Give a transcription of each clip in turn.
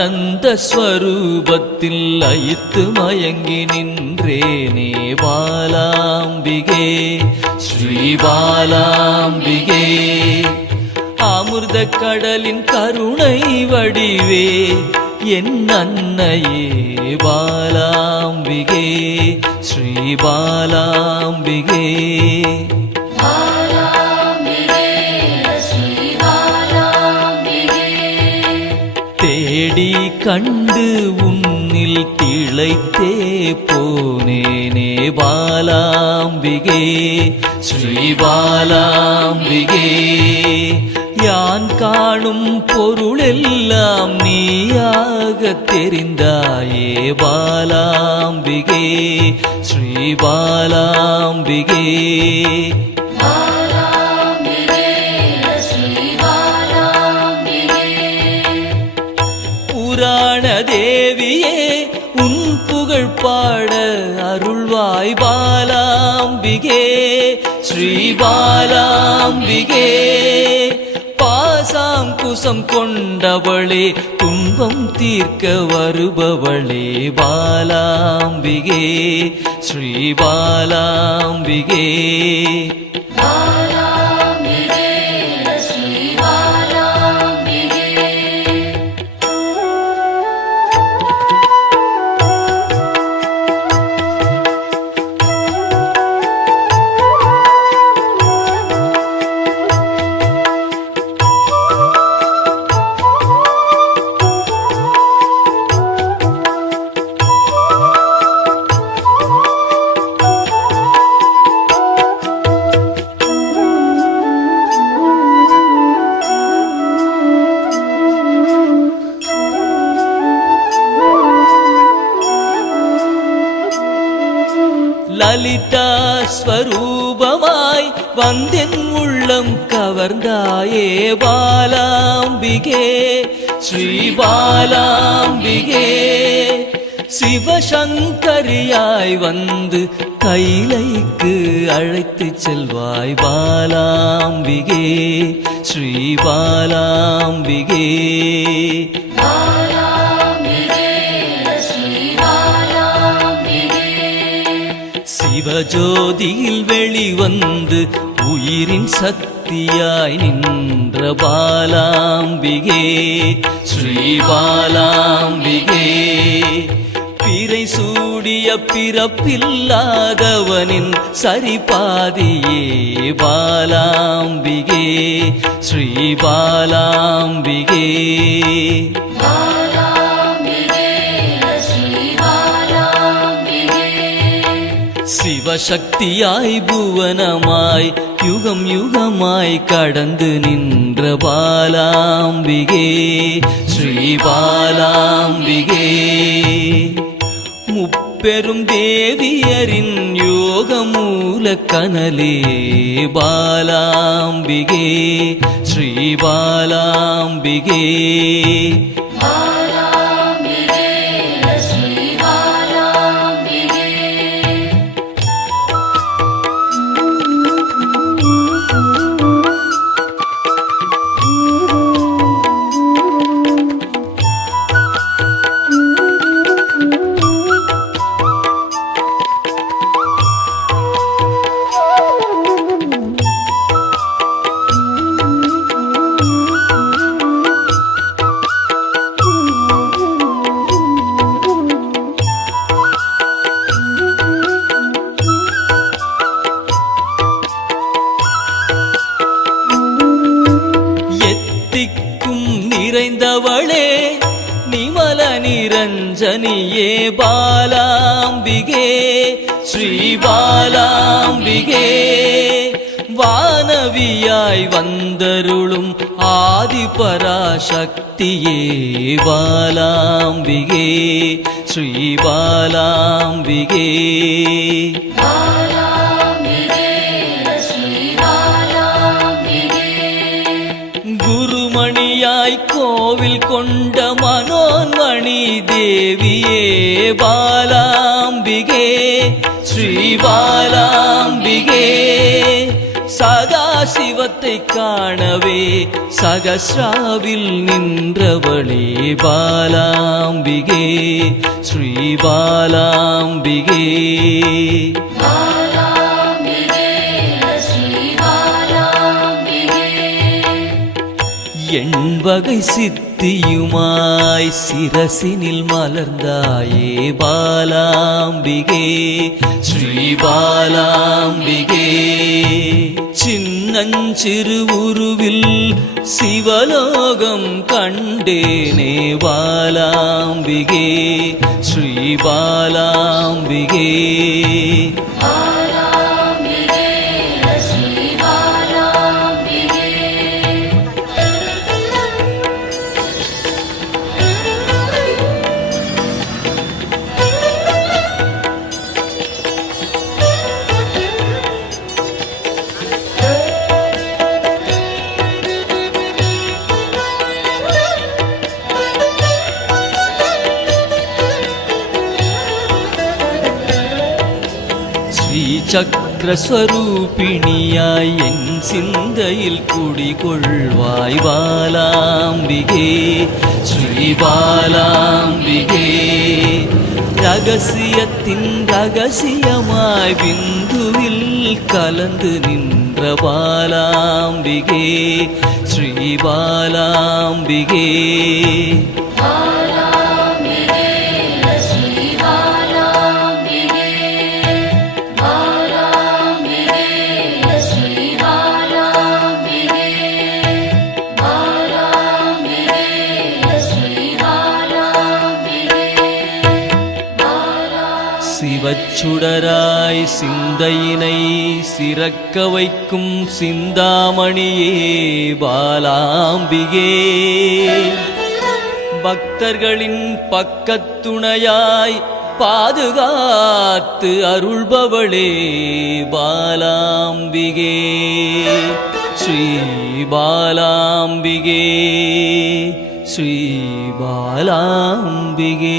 ஆனந்த ஸ்வரூபத்தில் லயித்து மயங்கி நின்றேனே பாலாம்பிகே ஸ்ரீ பாலாம்பிகே. அமிர்த கடலின் கருணை வடிவே என் அன்னையே பாலாம்பிகே ஸ்ரீ பாலாம்பிகே. தேடி கண்டு உன்னில் திளைத்தே போனேனே பாலாம்பிகே ஸ்ரீ பாலாம்பிகே. யான் காணும் பொருளெல்லாம் நீயாக தெரிந்தாயே பாலாம்பிகே ஸ்ரீ பாலாம்பிகே. புராண தேவியே உன் புகழ் பாட அருள்வாய் பாலாம்பிகே ஸ்ரீ பாலாம்பிகே. பாசாங்குசம் கொண்டவளே துன்பம் தீர்க்க வருபவளே பாலாம்பிகே ஸ்ரீ பாலாம்பிகே. லலிதா ஸ்வரூபமாய் வந்தென் உள்ளம் கவர்ந்தாயே பாலாம்பிகே ஸ்ரீ பாலாம்பிகே. சிவசங்கரியாய் வந்து கைலைக்கு அழைத்து செல்வாய் பாலாம்பிகே ஸ்ரீ பாலாம்பிகே. சிவஜோதியில் வெளிவந்து உயிரின் சக்தியாய் நின்ற பாலாம்பிகே ஸ்ரீ பாலாம்பிகே. பிறை சூடிய பிறப்பில்லாதவனின் சரிபாதியே பாலாம்பிகே ஸ்ரீ பாலாம்பிகே. சிவசக்தியாய் புவனமாய் யுகம் யுகமாய் கடந்து நின்ற பாலாம்பிகே ஸ்ரீ பாலாம்பிகே. முப்பெரும் தேவியரின் யோக மூல கனலே பாலாம்பிகே ஸ்ரீ பாலாம்பிகே. நிறைந்தவளே நிமல நிரஞ்சனியே பாலாம்பிகே ஸ்ரீ பாலாம்பிகே. வானவியாய் வந்தருளும் ஆதிபராசக்தியே பாலாம்பிகே ஸ்ரீ பாலாம்பிகே. குருமணியாய் கோவில் கொண்ட மனோன்மணி தேவியே பாலாம்பிகே ஸ்ரீ பாலாம்பிகே. சதா சிவத்தை காணவே சகஸ்ராவில் நின்றவளே பாலாம்பிகே ஸ்ரீ பாலாம்பிகே. எண்வகை சித்தியுமாய் சிரசினில் மலர்ந்தாயே பாலாம்பிகே ஸ்ரீ பாலாம்பிகே. சின்னஞ்சிறு உருவில் சிவலோகம் கண்டேனே பாலாம்பிகே ஸ்ரீ பாலாம்பிகே. சக்கரஸ்வரூபிணியாய் என் சிந்தையில் குடிகொள்வாய் பாலாம்பிகே ஸ்ரீ பாலாம்பிகே. ரகசியத்தின் ரகசியமாய் பிந்துவில் கலந்து நின்ற பாலாம்பிகே ஸ்ரீ பாலாம்பிகே. சிவச்சுடராய் சிந்தையினை சிறக்க வைக்கும் சிந்தாமணியே பாலாம்பிகே. பக்தர்களின் பக்கத்துணையாய் பாதுகாத்து அருள்பவளே பாலாம்பிகே ஸ்ரீ பாலாம்பிகே ஸ்ரீ பாலாம்பிகே.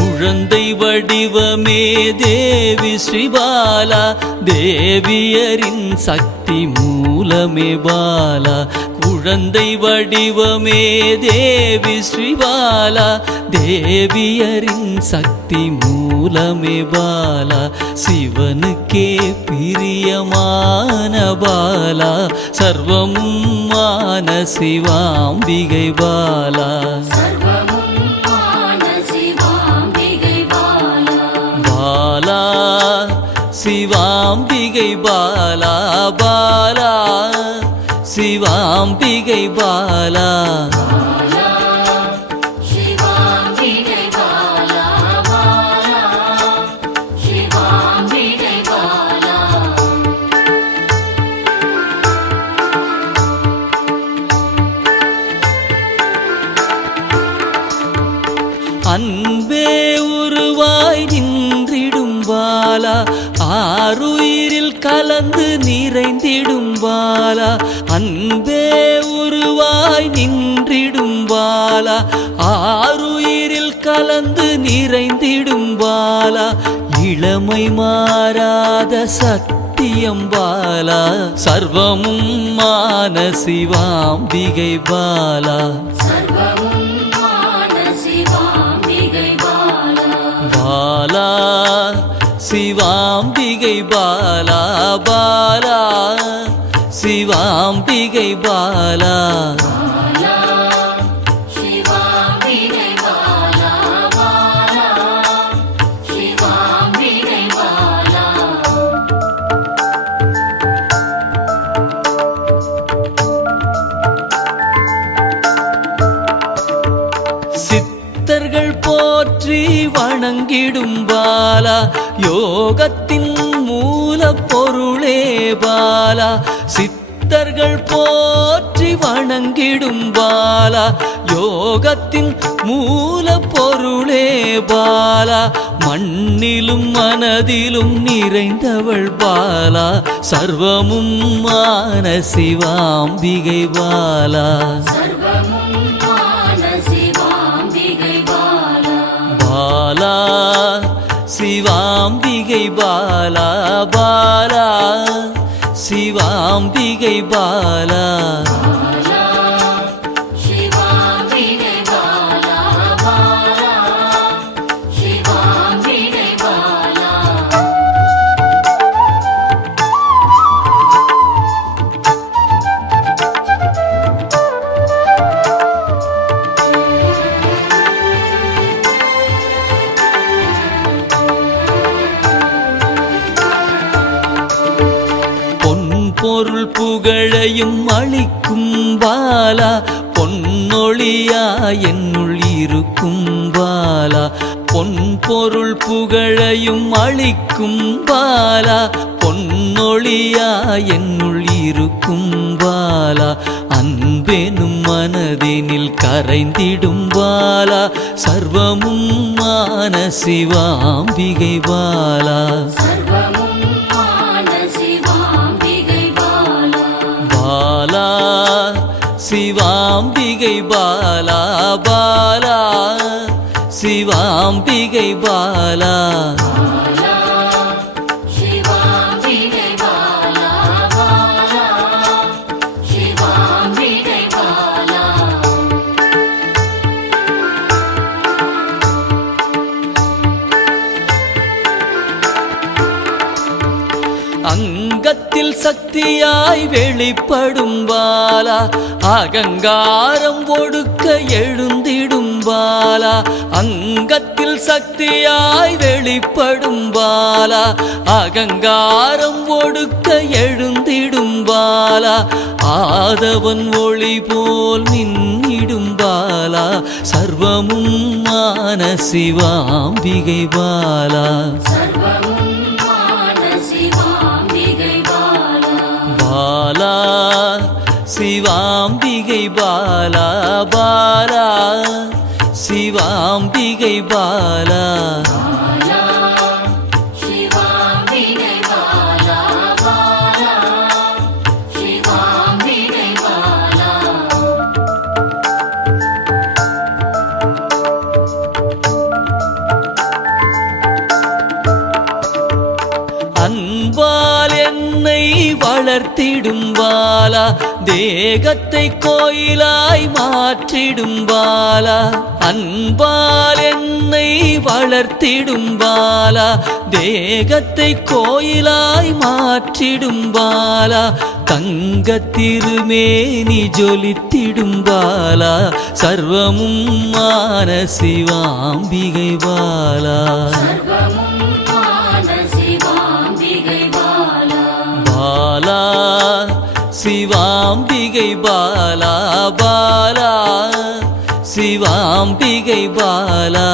குழந்தை வடிவமே தேவி ஸ்ரீபாலா, தேவியரின் சக்தி மூலமே பாலா. குழந்தை வடிவமே தேவி ஸ்ரீபாலா, தேவியரின் சக்தி மூலமே பாலா. சிவனுக்கே பிரியமான பாலா, சர்வமும் மான சிவாம்பிகை பாலா. பாலா சிவாம்பிகை பாலா, பாலா சிவாம்பிகை பாலா. அன்பே உருவாய் நின்றிடும் பாலா, ஆருயிரில் கலந்து நிறைந்திடும் பாலா. அன்பே உருவாய் நின்றிடும் பாலா, ஆருயிரில் கலந்து நிறைந்திடும் பாலா. இளமை மாறாத சத்தியம் பாலா, சர்வமும் மான சிவாம்பிகை பாலா. பாலா சிவாம்பிகை பாலா, பாலா சிவாம்பிகை பாலா. சிவாம்பிகை பாலா, பாலா சித்தர்கள் போற்றி வணங்கிடும் பாலா யோகத்தின் மூல பொருளே பாலா சித்தர்கள் போற்றி வணங்கிடும் பாலா யோகத்தின் மூல பொருளே பாலா மண்ணிலும் மனதிலும் நிறைந்தவள் பாலா சர்வமும் மான சிவாம்பிகை பாலா பாலா சிவாம்பிகை பாலா பாலா சிவாம்பிகை பாலா பொருள் புகழையும் அளிக்கும் பாலா பொன்னொழியா என்னுள் இருக்கும் பாலா பொன் பொருள் புகழையும் அளிக்கும் பாலா பொன்னொழியா என்னுள் இருக்கும் பாலா அன்பெனும் மனதினில் கரைந்திடும் பாலா சர்வமும் மான சிவாம்பிகை பாலா பாலா சிவாம்பிகை பாலா பாலா சிவாம்பிகை பாலா அங்கத்தில் சக்தியாய் வெளிப்படும் பாலா அகங்காரம் ஒடுக்க எழுந்திடும் பாலா அங்கத்தில் சக்தியாய் வெளிப்படும் பாலா அகங்காரம் ஒடுக்க எழுந்திடும் பாலா ஆதவன் ஒளி போல் மின்னிடும் பாலா சர்வமும் மான சிவாம்பிகை பாலா பாலா சிவாம்பிகை பாலா பாலா சிவாம்பிகை பாலா அன்பால் என்னை வளர்த்திடும் பாலா தேகத்தை கோயிலாய் மாற்றிடும் பாலா அன்பால் என்னை வளர்த்திடும் பாலா தேகத்தை கோயிலாய் மாற்றிடும் பாலா தங்க திருமேனி ஜொலித்திடும் பாலா சர்வமும் மான சிவாம்பிகை பாலா பாலா சிவாம்பிகை பாலா பாலா சிவாம்பிகை பாலா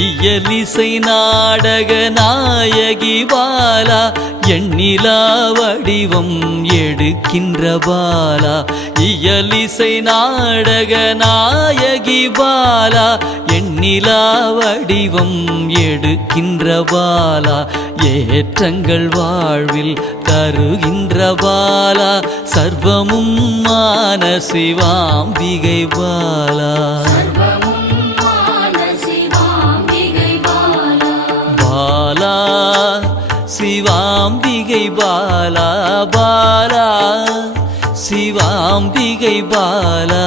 இயலிசை நாடக நாயகி பாலா எண்ணிலா வடிவம் எடுக்கின்ற பாலா இயலிசை நாடக நாயகி பாலா எண்ணிலா வடிவம் எடுக்கின்ற பாலா ஏற்றங்கள் வாழ்வில் தருகின்ற பாலா சர்வமும் மான சிவாம்பிகை பாலா பாலா சிவாம்பிகை பாலா பாலா சிவாம்பிகை பாலா